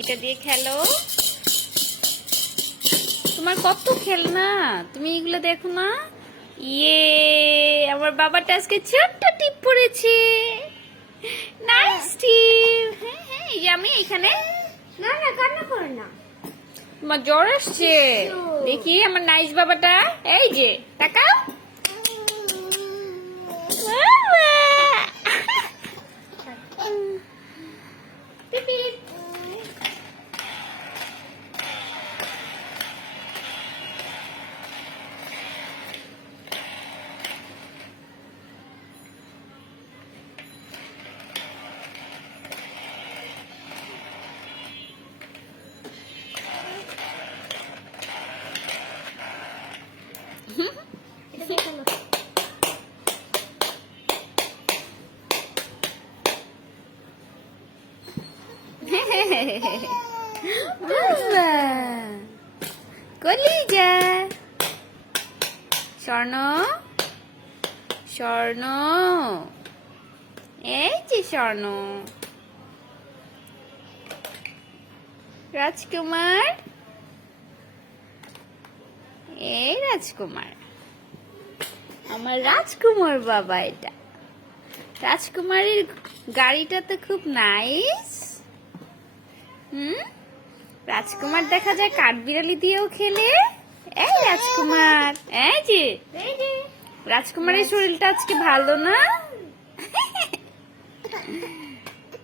এটা দিয়ে খেলো। তোমার কত খেলনা, তুমি এগুলো দেখো না। ইয়ে, আমার বাবাটা আজকে ছোট্ট টিপ পড়েছে। নাইস টিপ। হ্যাঁ হ্যাঁ, এই যে আমি এখানে। না না, কান্না করো না। তোমার জ্বর আসছে। দেখি আমার নাইস বাবাটা, এই যে তাকাও। বাবা। পিপি। এটা দিয়ে খেলো। বাবা, কলিজা। স্বর্ণ, স্বর্ণ, এই যে স্বর্ণ। রাজকুমার, এই রাজকুমার, আমার রাজকুমার বাবা। এটা রাজকুমারের গাড়িটা তো খুব নাইস। রাজকুমার দেখা যায় কাঠবিড়ালি দিয়েও খেলে। এই রাজকুমার, এই যে এই যে রাজকুমারের শরীরটা আজকে ভালো না।